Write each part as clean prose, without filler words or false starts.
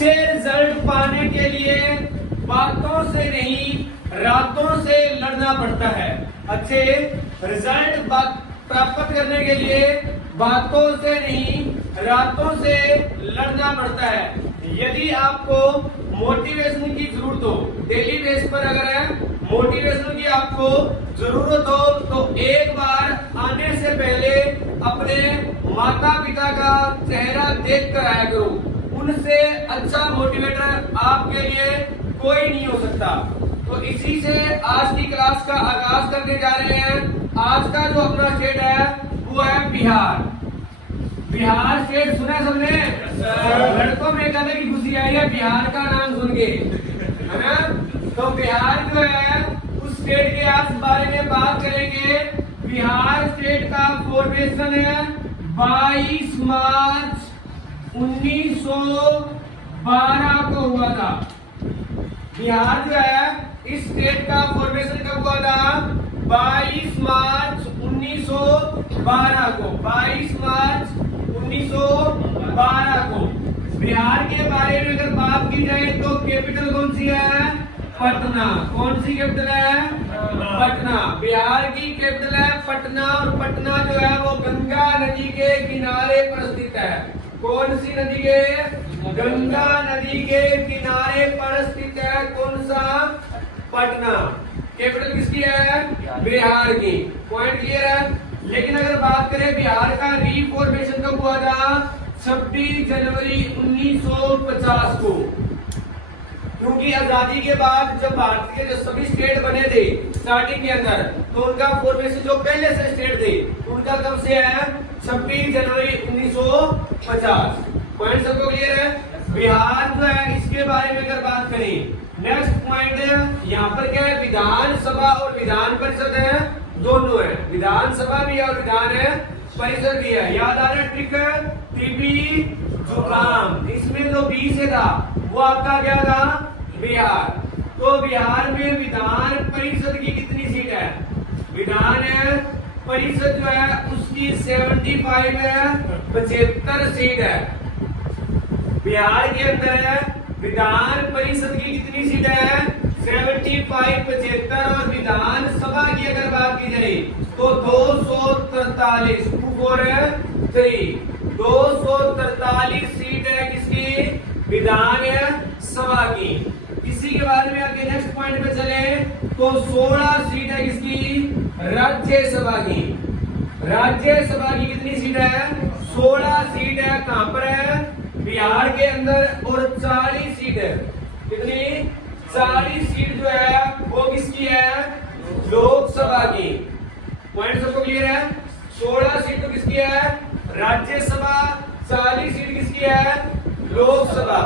अच्छे रिजल्ट पाने के लिए बातों से नहीं रातों से लड़ना पड़ता है। अच्छे रिजल्ट प्राप्त करने के लिए बातों से नहीं रातों से लड़ना पड़ता है। यदि आपको मोटिवेशन की जरूरत हो, डेली बेस पर अगर मोटिवेशन की आपको जरूरत हो तो एक बार आने से पहले अपने माता पिता का चेहरा देख कर आया करो। उनसे अच्छा मोटिवेटर आपके लिए कोई नहीं हो सकता। तो इसी से आज की क्लास का आगाज करने जा रहे हैं। आज का जो अपना स्टेट है वो है बिहार। बिहार स्टेट सुना है सबने? लड़कों में कहने की खुशी आई है बिहार का नाम सुन के, है ना? तो बिहार जो है उस स्टेट के आज बारे में बात करेंगे। बिहार स्टेट का फॉर्मेशन है 22 मार्च 1912 को हुआ था। बिहार जो है इस स्टेट का फॉर्मेशन कब हुआ था? 22 मार्च 1912 को। 22 मार्च 1912 को। बिहार के बारे में अगर बात की जाए तो कैपिटल कौन सी है? पटना। कौन सी कैपिटल है? पटना। बिहार की कैपिटल है पटना। और पटना जो है वो गंगा नदी के किनारे पर स्थित है। कौन सी नदी के? गंगा नदी के किनारे पर स्थित है। कौन सा? पटना। कैपिटल किसकी है? बिहार की। पॉइंट क्लियर है? लेकिन अगर बात करें बिहार का रीफॉर्मेशन कब हुआ था? 26 जनवरी 1950 को। क्योंकि आजादी के बाद जब भारत के जो सभी स्टेट बने थे स्टार्टिंग के अंदर, तो उनका फॉर्मेशन जो पहले से स्टेट थे उनका कब से है? 26 जनवरी 1950। पॉइंट सबको क्लियर है? बिहार जो है इसके बारे में अगर बात करें, नेक्स्ट पॉइंट यहाँ पर क्या है? विधानसभा और विधान परिषद है, दोनों है। विधानसभा भी है और विधान है परिषद भी है। याद आ रहा है ट्रिक? टीबी जुकाम, इसमें जो 20 से था वो आपका क्या था? बिहार। तो बिहार में विधान परिषद की कितनी सीट है? विधान परिषद जो है उसकी 75 है, 75 सीट है। बिहार के अंदर है विधान परिषद की कितनी सीट है? 75, 75। और विधानसभा की अगर बात की जाए तो 243 243 सीट है किसकी? विधान सभा की। इसी के बारे में आगे नेक्स्ट पॉइंट पे चले तो 16 सीट है किसकी? राज्यसभा की। राज्यसभा की कितनी सीट है? 16 सीट है। कहां पर है? बिहार के अंदर। और 40 सीट है। कितनी? 40 सीट जो है वो किसकी है? लोकसभा की। पॉइंट सबको क्लियर है? 16 सीट तो किसकी है? राज्यसभा। 40 सीट किसकी है? लोकसभा।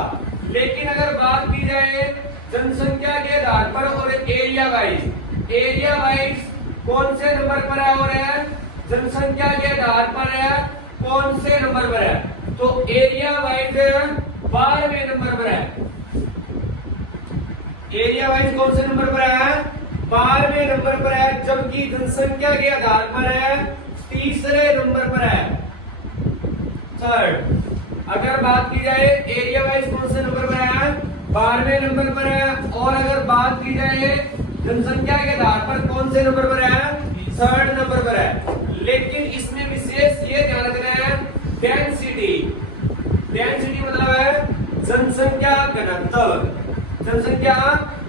लेकिन अगर बात की जाए जनसंख्या के आधार पर और एरिया वाइज कौन से नंबर पर है? और है जनसंख्या के आधार पर है कौन से नंबर पर है? तो एरिया वाइज 12वें नंबर पर है। एरिया वाइज कौन से नंबर पर है? 12वें नंबर पर है। जबकि जनसंख्या के आधार पर है 3रे नंबर पर है, थर्ड। अगर बात की जाए एरिया वाइज कौन से नंबर पर है? 12वें नंबर पर है। और अगर बात की जाए जनसंख्या के आधार पर कौन से नंबर पर है? 3rd नंबर पर है। लेकिन इसमें विशेष ये ध्यान रखना है डेंसिटी मतलब है जनसंख्या घनत्व। जनसंख्या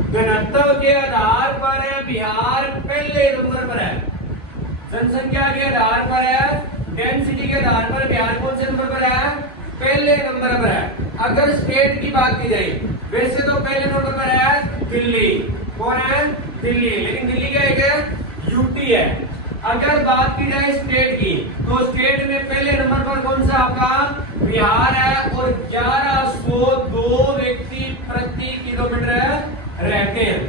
घनत्व के आधार पर है बिहार पहले नंबर पर है। जनसंख्या के आधार पर है, डेंसिटी के आधार पर बिहार कौन से नंबर पर है? पहले नंबर पर है। अगर स्टेट की बात की जाए वैसे तो पहले नंबर पर है दिल्ली। कौन है? दिल्ली। लेकिन दिल्ली का एक यूटी है। अगर बात की जाए स्टेट की तो स्टेट में पहले नंबर पर कौन सा आपका? बिहार है। और 1102 व्यक्ति प्रति किलोमीटर रहते हैं।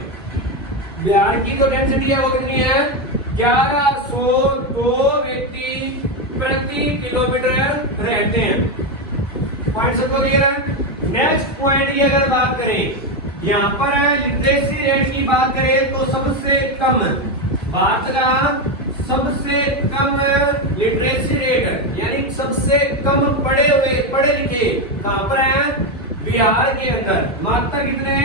बिहार की जो डेंसिटी है वो कितनी है? 1102 व्यक्ति प्रति किलोमीटर रहते हैं। पॉइंट सबको क्लियर है? नेक्स्ट पॉइंट की अगर बात करें, यहाँ पर है लिटरेसी रेट की बात करें तो सबसे कम भारत का सबसे कम लिटरेसी रेट यानी सबसे कम पढ़े लिखे कहां पर है? बिहार के अंदर मात्र कितने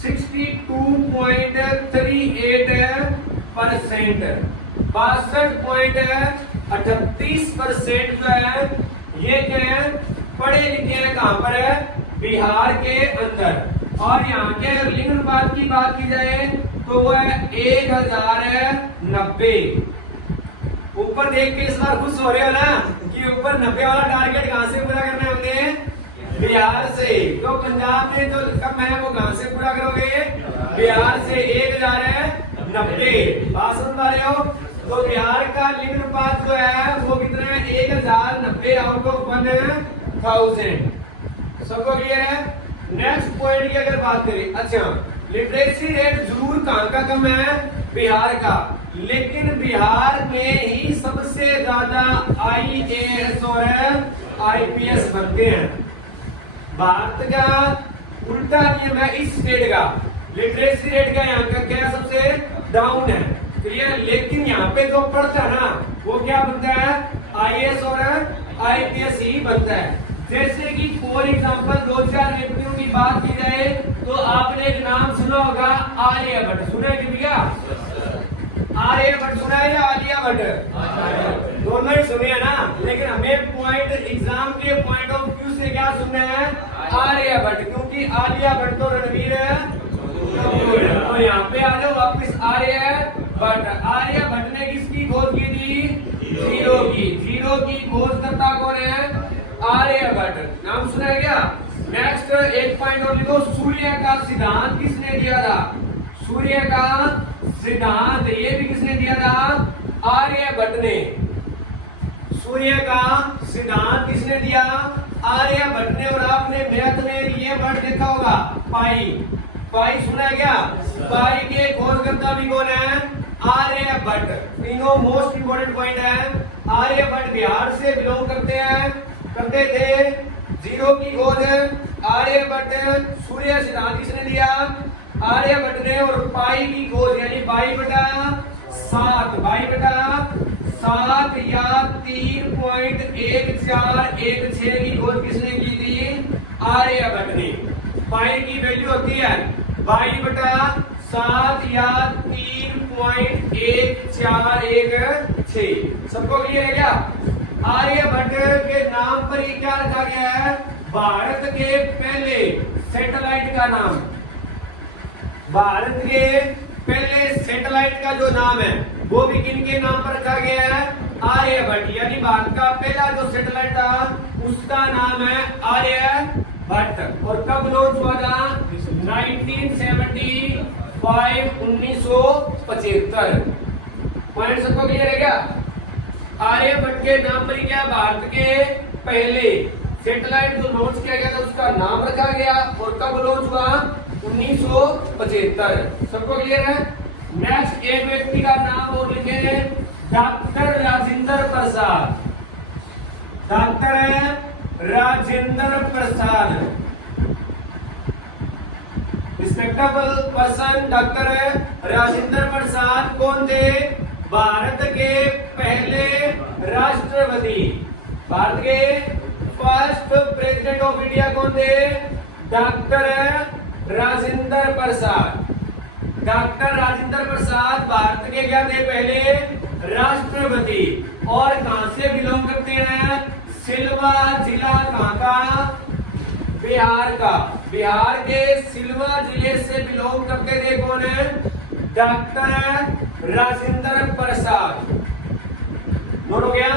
62.38%, 62.38% जो है ये क्या है पढ़े लिखे हैं। कहां पर है? बिहार के अंदर। और यहाँ के अगर लिंग अनुपात की बात की जाए तो वो है 1090। ऊपर देख के इस बार खुश हो रहे हो ना कि ऊपर 90 वाला टारगेट कहां से पूरा करना है हमने? बिहार से। तो पंजाब में जो कम है वो कहां से पूरा करोगे? बिहार से। 1090। बात समझ पा रहे हो? तो बिहार का लिंग अनुपात जो है वो कितना है? 1090 आउट ऑफ 1000। सबको क्लियर है? नेक्स्ट पॉइंट की अगर बात करें, अच्छा लिटरेसी रेट जरूर कहां का कम है? बिहार का। लेकिन बिहार में ही सबसे ज्यादा IAS और IPS बनते हैं। भारत का उल्टा नियम है इस स्टेट का। लिटरेसी रेट का यहाँ का क्या सबसे डाउन है, क्लियर। लेकिन यहाँ पे जो पढ़ता है ना वो क्या बनता है? IAS और IPS ही बनता है। जैसे कि फॉर एग्जांपल रोजगार नियुक्तियों की बात की जाए तो आपने एक नाम सुना होगा आर्यभट्ट। सुना है कि भैया? आर्यभट्ट सुना है या आलियाभट्ट? दोनों ही सुने हैं ना। लेकिन हमें पॉइंट एग्जाम के पॉइंट ऑफ व्यू से क्या सुनना है? आर्यभट्ट, क्योंकि आलियाभट्ट तो रणवीर है। तो यहाँ पे आ जाओ वापिस आर्यभट्ट। आर्यभट्ट ने किसकी खोज की थी? जीरो की। जीरो की खोज करता कौन है? आर्यभट्ट। नाम सुना है क्या? नेक्स्ट एक पॉइंट और लिखो, सूर्य का सिद्धांत किसने दिया था? सूर्य का सिद्धांत ये भी किसने दिया था? आर्यभट्ट ने। सूर्य का सिद्धांत किसने दिया? आर्यभट्ट ने। और आपने मैथ में ये वर्ड देखा होगा पाई। पाई सुना है क्या? पाई के खोजकर्ता भी कौन है? आर्यभट्ट। तीनों मोस्ट इंपोर्टेंट पॉइंट है। आर्यभट्ट बिहार से बिलोंग करते थे। जीरो की खोज आर्यभट्ट। सूर्य सिद्धांत किसने दिया? आर्यभट्ट ने। और पाई की खोज यानी 2/7 या 3.1416 की खोज किसने की थी? आर्यभट्ट ने। पाई की वैल्यू होती है 2/7 या 3.1416। सबको क्लियर है क्या? आर्यभट्ट के नाम पर ये क्या रखा गया है? भारत के पहले सैटेलाइट का नाम। भारत के पहले सैटेलाइट का जो नाम है वो भी किनके नाम पर रखा गया है? आर्यभट्ट। यानी भारत का पहला जो सैटेलाइट था उसका नाम है आर्यभट्ट। और कब लॉन्च हुआ था? 1975। पॉइंट सबको क्लियर है क्या? आर्यभट्ट के नाम पर क्या भारत के पहले सैटेलाइट जो लॉन्च किया गया था उसका नाम रखा गया। और कब लॉन्च हुआ? 1975। सबको क्लियर है? नेक्स्ट एक व्यक्ति का नाम और लिखे, doctor Rajendra Prasad. Doctor Rajendra Prasad, respectable person doctor Rajendra Prasad कौन थे? भारत के पहले राष्ट्रपति। भारत के फर्स्ट प्रेसिडेंट ऑफ इंडिया कौन थे? डॉक्टर राजेंद्र प्रसाद। डॉक्टर राजेंद्र प्रसाद भारत के क्या थे? पहले राष्ट्रपति। और कहां से बिलोंग करते हैं? सिलवा जिला। कहां का? बिहार का। बिहार के सिलवा जिले से बिलोंग करते थे कौन है? डॉक्टर राजेंद्र प्रसाद। नोट हो गया?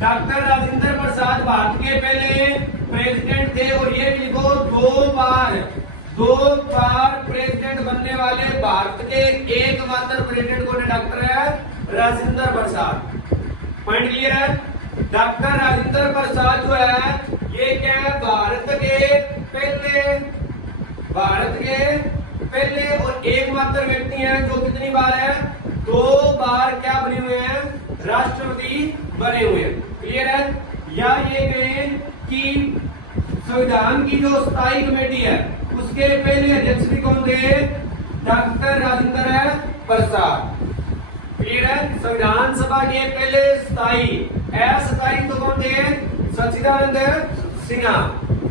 डॉक्टर राजेंद्र प्रसाद भारत के पहले प्रेसिडेंट थे। और ये भी लिखो, दो बार प्रेसिडेंट बनने वाले भारत के एकमात्र प्रेसिडेंट कौन है? Doctor Rajendra Prasad. Point clear है? डॉक्टर राजेंद्र प्रसाद जो है ये क्या है? भारत के पहले और एकमात्र व्यक्ति हैं जो कितनी बार है? 2 बार क्या बने हुए हैं? राष्ट्रपति बने हुए हैं। क्लियर है? या ये कहें कि संविधान की जो स्थायी कमेटी है उसके पहले अध्यक्ष भी कौन थे? डॉक्टर राजेंद्र प्रसाद। क्लियर है? संविधान सभा के पहले स्थायी, अस्थायी तो कौन थे? सच्चिदानंद सिन्हा।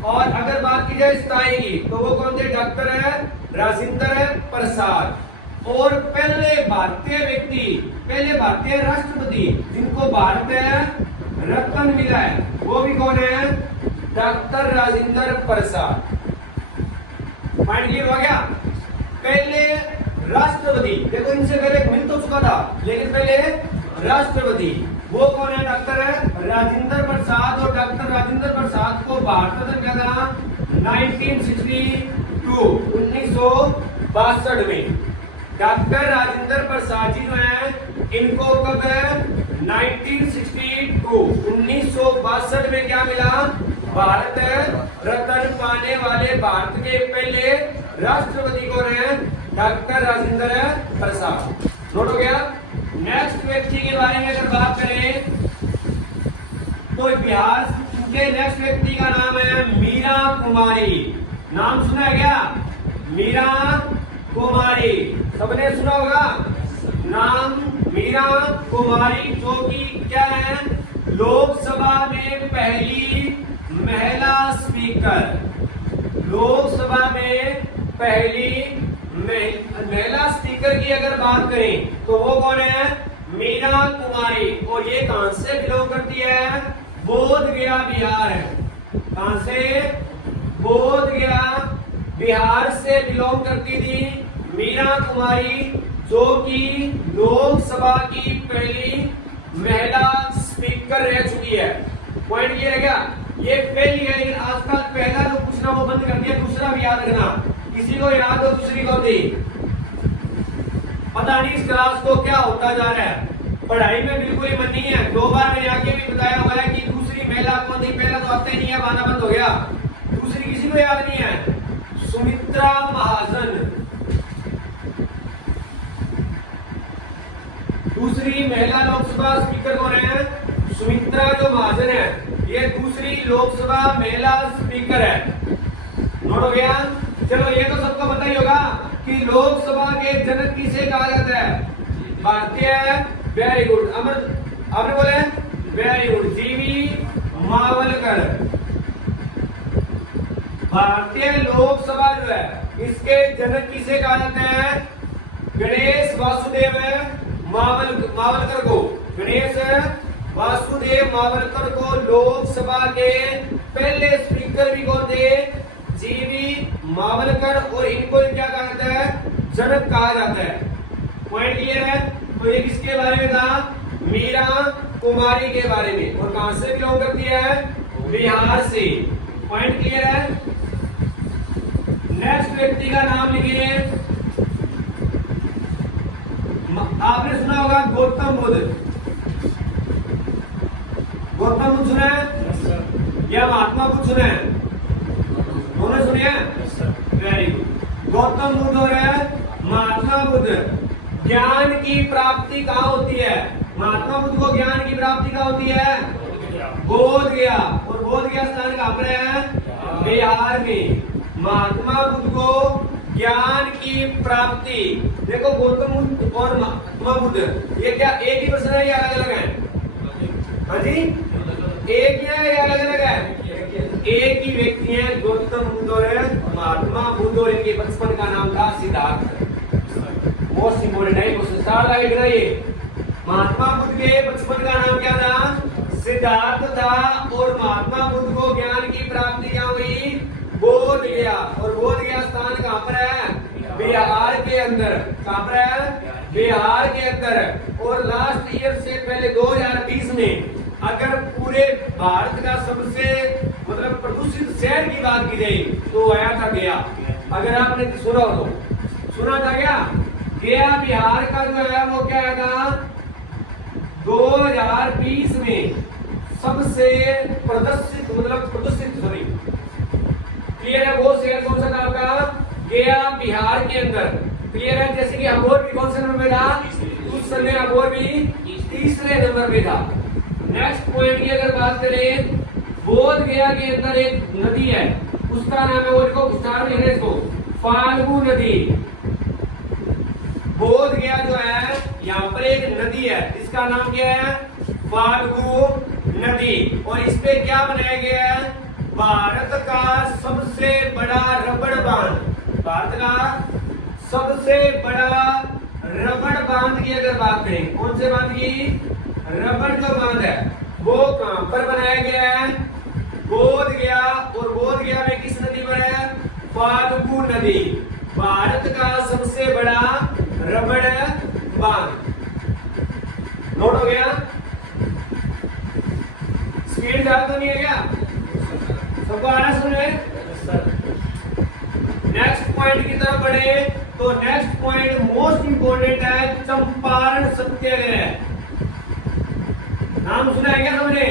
और अगर बात की जाए स्थाई की तो वो कौन थे? डॉक्टर राजेंद्र प्रसाद। और पहले भारतीय राष्ट्रपति जिनको भारत रत्न मिला है वो भी कौन है? Doctor Rajendra Prasad. Point clear हो गया? पहले राष्ट्रपति, देखो इनसे पहले मिल तो चुका था लेकिन पहले राष्ट्रपति वो कौन है? डॉक्टर राजेंद्र प्रसाद। और डॉक्टर राजेंद्र प्रसाद को भारत रत्न क्या था? 1962 में। डॉक्टर राजेंद्र प्रसाद जी जो है इनको कब 1962 में क्या मिला? भारत रत्न पाने वाले भारत के पहले राष्ट्रपति कौन है? डॉक्टर राजेंद्र प्रसाद। नोट हो गया? नेक्स्ट व्यक्ति के बारे में अगर बात करें तो बिहार के नेक्स्ट व्यक्ति का नाम है मीरा कुमारी। नाम सुना है क्या? मीरा कुमारी, सबने सुना होगा नाम मीरा कुमारी, जो कि क्या है? लोकसभा में पहली महिला स्पीकर। लोकसभा में पहली महिला स्पीकर की अगर बात करें तो वो कौन है? मीरा कुमारी। और ये कहां से बिलोंग करती है? बोध गया बिहार है। कहां से? बोध गया बिहार से बिलोंग करती थी मीरा कुमारी, जो कि लोकसभा की पहली महिला स्पीकर रह चुकी है। पॉइंट ये रहेगा, ये पहली है लेकिन आजकल पहला जो पूछना वो बंद कर दिया, दूसरा भी याद रखना। किसी को याद हो दूसरी कौन थी? पता नहीं इस क्लास को क्या होता जा रहा है, पढ़ाई में बिल्कुल ही मन नहीं है। 2 बार मैंने आगे भी बताया हुआ है कि दूसरी महिला कौन थी? पहला तो आता ही नहीं है, बहाना बंद हो गया। दूसरी किसी को याद नहीं है? सुमित्रा महाजन। दूसरी महिला लोकसभा स्पीकर कौन है? सुमित्रा जो महाजन है, ये दूसरी लोकसभा महिला स्पीकर है। नोट हो गया? चलो ये तो सबको पता ही होगा कि लोकसभा के जनक किसे कहा जाता है? भारतीय। वेरी गुड अमर, आपने बोले वेरी गुड, जीवी मावलकर। भारतीय लोकसभा जो है इसके जनक किसे कहा जाता है? गणेश वासुदेव मावलकर को। गणेश वासुदेव मावलकर को लोकसभा के पहले स्पीकर भी कौन थे? जीवी मावलकर। और इनको क्या कहा जाता है? जनक कहा जाता है। पॉइंट क्लियर है? तो ये किसके बारे में था? मीरा कुमारी के बारे में। और कहां से बिलोंग करती है? बिहार से। पॉइंट क्लियर है? नेक्स्ट व्यक्ति का नाम लिखिए। आपने सुना होगा गौतम बुद्ध। गौतम बुद्ध सुना है या महात्मा बुद्ध सुना है? दोनों सुने हैं? Very good. गौतम बुद्ध और महात्मा बुद्ध, ज्ञान की प्राप्ति कहाँ होती है? महात्मा बुद्ध को ज्ञान की प्राप्ति कहाँ होती है? बोध गया। और बोध गया स्थान कहाँ पर है? बिहार में। महात्मा बुद्ध को ज्ञान की प्राप्ति, देखो गौतम बुद्ध और महात्मा बुद्ध ये क्या एक ही पर्सन है या अलग अलग है? हाँ जी, एक ही है या अलग अलग है? एक ही व्यक्ति है गौतम बुद्ध और महात्मा बुद्ध। और इनके बचपन का नाम था सिद्धार्थ। मोस्ट इंपोर्टेंट है, ये महात्मा बुद्ध के बचपन का नाम क्या था? सिद्धार्थ था। और महात्मा बुद्ध को ज्ञान की प्राप्ति क्या हुई? बोध गया। और बोध गया स्थान कहाँ पर है? बिहार के अंदर। कहाँ पर है? बिहार के अंदर। और लास्ट ईयर से पहले 2020 में अगर पूरे भारत का सबसे मतलब प्रदूषित शहर की बात की जाए तो आया था गया। अगर आपने सुना हो तो सुना था क्या? गया बिहार का जो है वो क्या है था? 2020 में सबसे प्रदूषित सॉरी क्लियर है? वो शहर कौन सा था आपका? गया बिहार के अंदर। क्लियर है? जैसे कि अबोर भी कौन से नंबर में था? उस समय अबोर भी तीसरे नंबर पे था। नेक्स्ट पॉइंट की अगर बात करें, बोध गया के अंदर एक नदी है, उसका नाम है, वो विस्तार में लिखना इसको, फाल्गु नदी। बोध गया जो है यहाँ पर एक नदी है, इसका नाम क्या है? फाल्गु नदी। और इस पे क्या बनाया गया है? भारत का सबसे बड़ा रबड़ बांध, भारत का सबसे बड़ा रबड़ बांध की अगर बात करें, कौन से बांध की? रबड़ जो बांध है वो कहां पर बनाया गया है? बोध गया। और बोध गया में किस नदी पर है? फाल्गु नदी। भारत का सबसे बड़ा रबड़ बांध। नोट हो गया? स्पीड ज्यादा तो नहीं है क्या? सबको आ रहा सुन रहे? नेक्स्ट पॉइंट की तरफ बढ़े तो नेक्स्ट पॉइंट मोस्ट इंपोर्टेंट है चंपारण सत्याग्रह। नाम सुना है क्या सबने?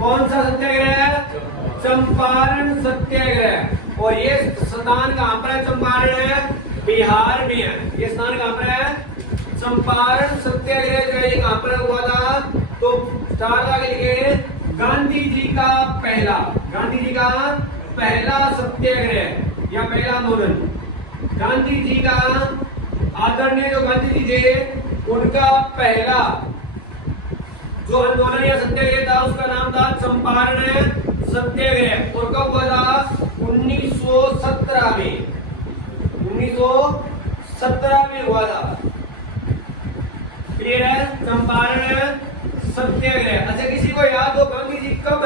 कौन सा सत्याग्रह है? चंपारण सत्याग्रह। और ये स्थान कहां पर है? चंपारण है, बिहार में है। ये स्थान कहां पर है? चंपारण सत्याग्रह जो है ये कहां पर हुआ था? तो स्टार आगे लिखे गांधी जी का पहला, गांधी जी का पहला सत्याग्रह या पहला आंदोलन। गांधी जी का आदरणीय जो गांधी जी थे उनका पहला जो आंदोलन या सत्याग्रह था उसका नाम था चंपारण सत्याग्रह। और कब हुआ था? 1917 में, 1917 में हुआ था। क्लियर है? चंपारण सत्याग्रह। अच्छा किसी को याद हो गांधी जी कब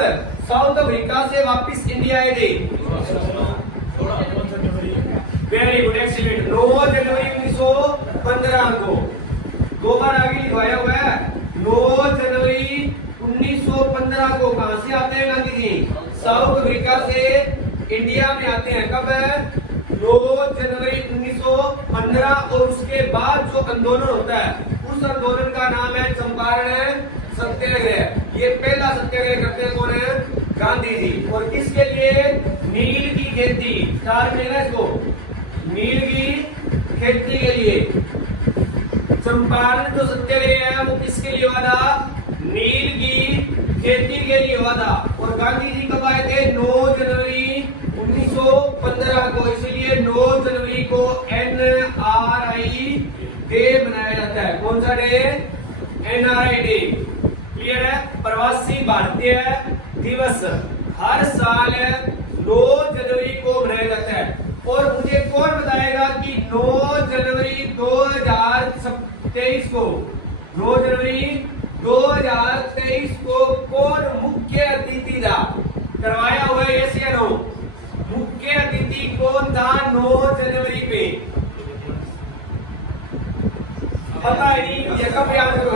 साउथ अफ्रीका से वापस इंडिया आए थे? Very good, excellent. 9 जनवरी 1915 को। दो बार आगे लिखवाया हुआ है। 9 जनवरी 1915 को कहां से आते हैं गांधी जी? साउथ अफ्रीका से इंडिया में आते हैं। कब है? 9 जनवरी 1915। और उसके बाद जो आंदोलन होता है उस आंदोलन का नाम है चंपारण सत्याग्रह। ये पहला सत्याग्रह करते हैं कौन है? गांधी जी। और किसके लिए? नील की खेती। स्टार मिलेगा इसको, नील की खेती के लिए। चंपारण जो सत्याग्रह है वो किसके लिए हुआ था? नील की खेती के लिए हुआ था। और गांधी जी कब आए थे? 9 जनवरी 1915 को। इसलिए 9 जनवरी को NRI डे मनाया जाता है। कौन सा डे? NRI day. क्लियर है? प्रवासी भारतीय दिवस हर साल 9 जनवरी को मनाया जाता है। और मुझे कौन बताएगा कि 9 जनवरी 2023 को, 9 जनवरी 2023 को कौन मुख्य अतिथि था? करवाया हुआ है यस या नो? मुख्य अतिथि कौन था 9 जनवरी पे? पता ही नहीं, ये कब याद करो?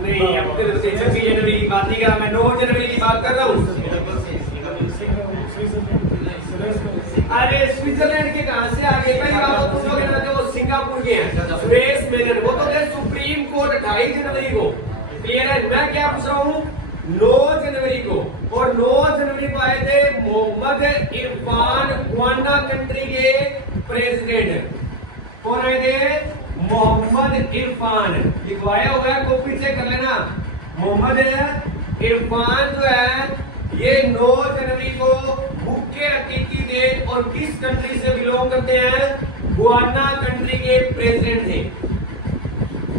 नहीं, अब तो 26 जनवरी की बात नहीं कर रहा मैं, 9 जनवरी की बात कर रहा हूँ। अरे स्विट्जरलैंड के कहां से आ गए? पहली बात तो तुम लोग ना वो सिंगापुर के हैं, सुरेश मेनन। वो तो गए सुप्रीम कोर्ट 28 जनवरी को। क्लियर है? मैं क्या पूछ रहा हूँ? 9 जनवरी को। और 9 जनवरी को आए थे मोहम्मद इरफान, गुआना कंट्री के प्रेसिडेंट। कौन आए थे? मोहम्मद इरफान। लिखवाया हुआ है, कॉपी चेक कर लेना। मोहम्मद इरफान जो है ये 9 जनवरी को मुख्य अतिथि थे। और किस कंट्री से बिलोंग करते हैं? गुआना कंट्री के प्रेसिडेंट थे।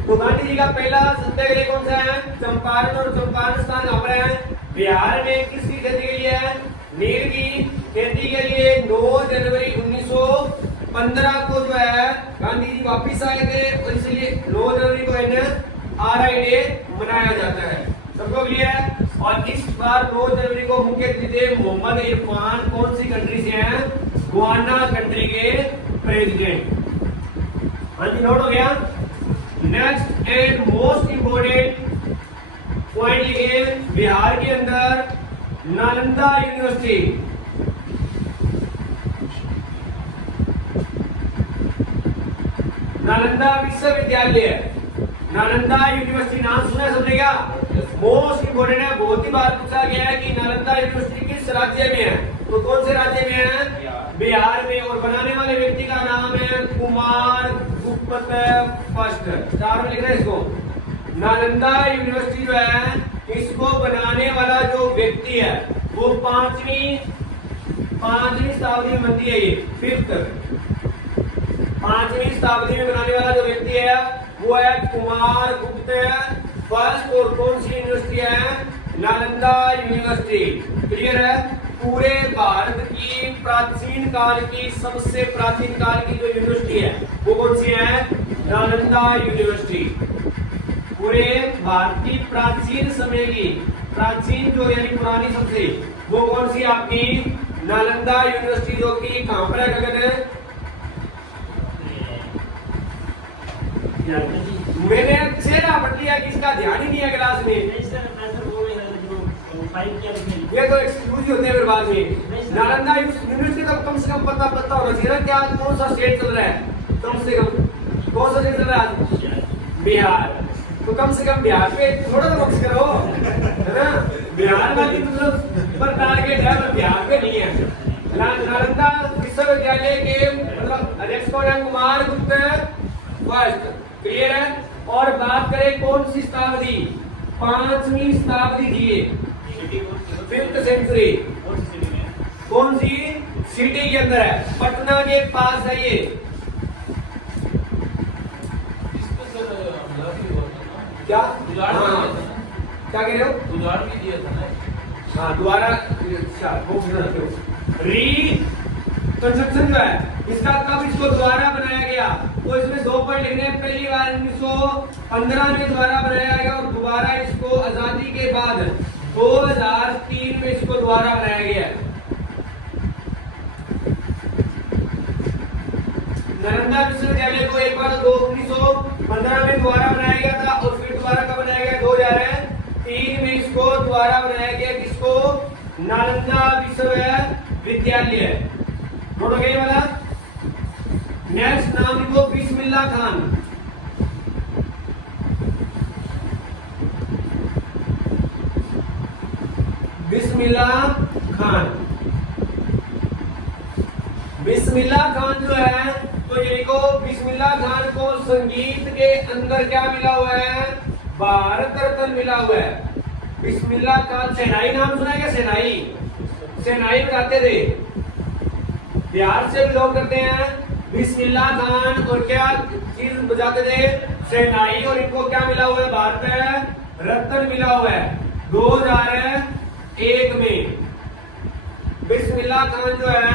तो गांधी जी का पहला सत्याग्रह कौन सा है? चंपारण। और चंपारण स्थान कहां पर है? बिहार में। किसकी खेती के लिए है? नील की खेती के लिए। 9 जनवरी 1915 को जो है गांधी जी वापिस आए थे। और इसलिए 9 जनवरी को NRI डे मनाया जाता है। सबको क्लियर है? और इस बार 9 जनवरी को मुख्य अतिथि थे मोहम्मद इरफान। कौन सी कंट्री से हैं? गुआना कंट्री के प्रेसिडेंट। हाँ जी, नोट हो गया? Next and most important point लिखिए। बिहार के अंदर नालंदा यूनिवर्सिटी, नालंदा विश्वविद्यालय, नालंदा यूनिवर्सिटी नाम सुना है सबने? क्या मोस्ट इंपोर्टेंट है, बहुत ही बार पूछा गया है कि नालंदा यूनिवर्सिटी किस राज्य में है? तो कौन से राज्य में है? बिहार में। और बनाने वाले व्यक्ति का नाम है कुमार गुप्त फर्स्ट। चार में लिख रहे हैं इसको। नालंदा यूनिवर्सिटी जो है इसको बनाने वाला जो व्यक्ति है वो 5वीं शताब्दी में बनती है। ये 5वीं शताब्दी में बनाने वाला जो व्यक्ति है वो है कुमार गुप्त फर्स्ट। और कौन सी यूनिवर्सिटी है? नालंदा यूनिवर्सिटी। क्लियर है? पूरे भारत की प्राचीन काल की सबसे प्राचीन काल की जो यूनिवर्सिटी है वो कौन सी है? नालंदा यूनिवर्सिटी। पूरे भारत की प्राचीन समय की, प्राचीन जो यानी पुरानी सबसे, वो कौन सी आपकी? नालंदा यूनिवर्सिटी, जो कि कहां पर है गगन? मैंने अच्छे ना पढ़ लिया, किसका ध्यान ही नहीं है क्लास में। ये तो एक्सक्लूसिव होते हैं फिर बाद में। नालंदा यूनिवर्सिटी का कम से कम पता होना चाहिए ना, क्या कौन सा स्टेट चल रहा है, कम से कम कौन सा स्टेट चल रहा है? बिहार। तो कम से कम बिहार पे थोड़ा तो फोकस करो, है ना? बिहार वाली पर टारगेट है, पर बिहार पे नहीं है। नालंदा विश्वविद्यालय के मतलब अध्यक्ष कौन है? कुमार गुप्त फर्स्ट। क्लियर है? और बात करें कौन सी शताब्दी? 5वीं शताब्दी जी, 5th सेंचुरी। कौन सी सिटी के अंदर है? पटना के पास है ये। क्या क्या कह रहे हो? उदाहरण भी दिया था ना। हाँ दोबारा कंस्ट्रक्शन जो है इसका कब इसको दोबारा बनाया गया, तो इसमें 2 पॉइंट लिखने हैं। पहली बार 1915 में दोबारा बनाया गया और दोबारा इसको आजादी के बाद 2003 में इसको दोबारा बनाया गया। नालंदा विश्वविद्यालय को एक बार 1915 में दोबारा बनाया गया था और फिर दोबारा कब बनाया गया? 2003 में इसको दोबारा बनाया गया। किसको? नालंदा विश्वविद्यालय। नोट हो गया वाला? नेक्स्ट नाम लिखो बिस्मिल्लाह खान। बिस्मिल्लाह खान। बिस्मिल्लाह खान जो है, तो ये लिखो बिस्मिल्लाह खान को संगीत के अंदर क्या मिला हुआ है? भारत रत्न मिला हुआ है। बिस्मिल्लाह खान, शहनाई नाम सुना है क्या? शहनाई बजाते थे, बिहार से बिलोंग करते हैं। बिस्मिल्लाह खान और क्या चीज बजाते थे? शहनाई। और इनको क्या मिला हुआ है? भारत रत्न मिला हुआ है 2001 में। बिस्मिल्लाह खान जो है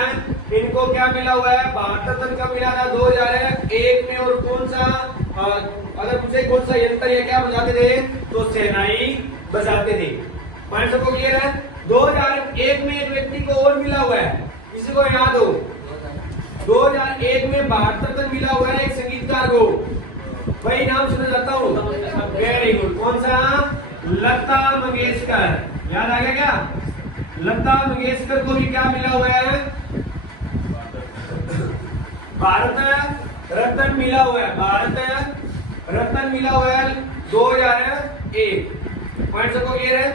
इनको क्या मिला हुआ है? भारत रत्न कब मिला था? 2001 में। और कौन सा अगर मुझे कौन सा यंत्र या क्या बजाते थे, तो शहनाई बजाते थे। पॉइंट सबको क्लियर है? 2001 में एक व्यक्ति को और मिला हुआ है, किसी को याद हो? 2001 में भारत रत्न मिला हुआ है एक संगीतकार को, वही नाम सुना जाता हूँ। Very good. कौन सा? लता मंगेशकर। याद आ गया क्या? लता मंगेशकर को भी क्या मिला हुआ है? भारत रत्न मिला हुआ है। भारत रत्न मिला हुआ है 2001। पॉइंट सबको क्लियर है?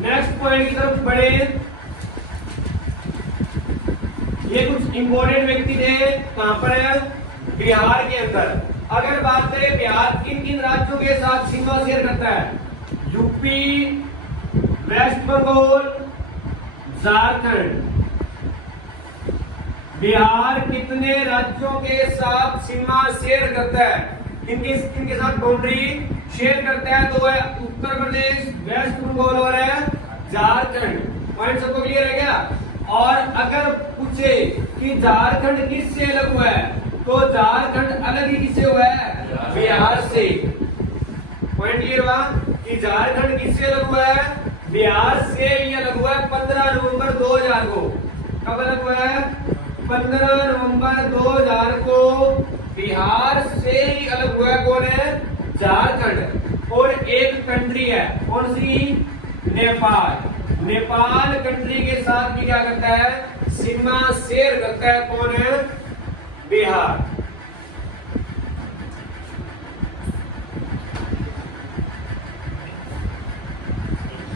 नेक्स्ट पॉइंट की तरफ बढ़े। ये कुछ इंपोर्टेंट व्यक्ति थे, कहां पर है? बिहार के अंदर। अगर बात करें बिहार किन किन राज्यों के साथ सीमा शेयर करता है? UP, West Bengal, Jharkhand. बिहार कितने राज्यों के साथ सीमा शेयर करता है? किनके साथ बाउंड्री शेयर करता है? तो है उत्तर प्रदेश, वेस्ट बंगाल और है झारखंड। पॉइंट सबको क्लियर है क्या? और अगर पूछे कि झारखंड किससे अलग हुआ है, तो झारखंड अलग ही किससे हुआ है? बिहार से। पॉइंट क्लियर हुआ कि झारखंड किससे अलग हुआ है? बिहार से ही अलग हुआ है 15 नवंबर 2000 को। कब अलग हुआ है? 15 नवंबर 2000 को बिहार से ही अलग हुआ है। कौन है? झारखंड। और एक कंट्री है, कौन सी? नेपाल। नेपाल कंट्री के साथ भी क्या करता है? सीमा शेयर करता है। कौन है? बिहार।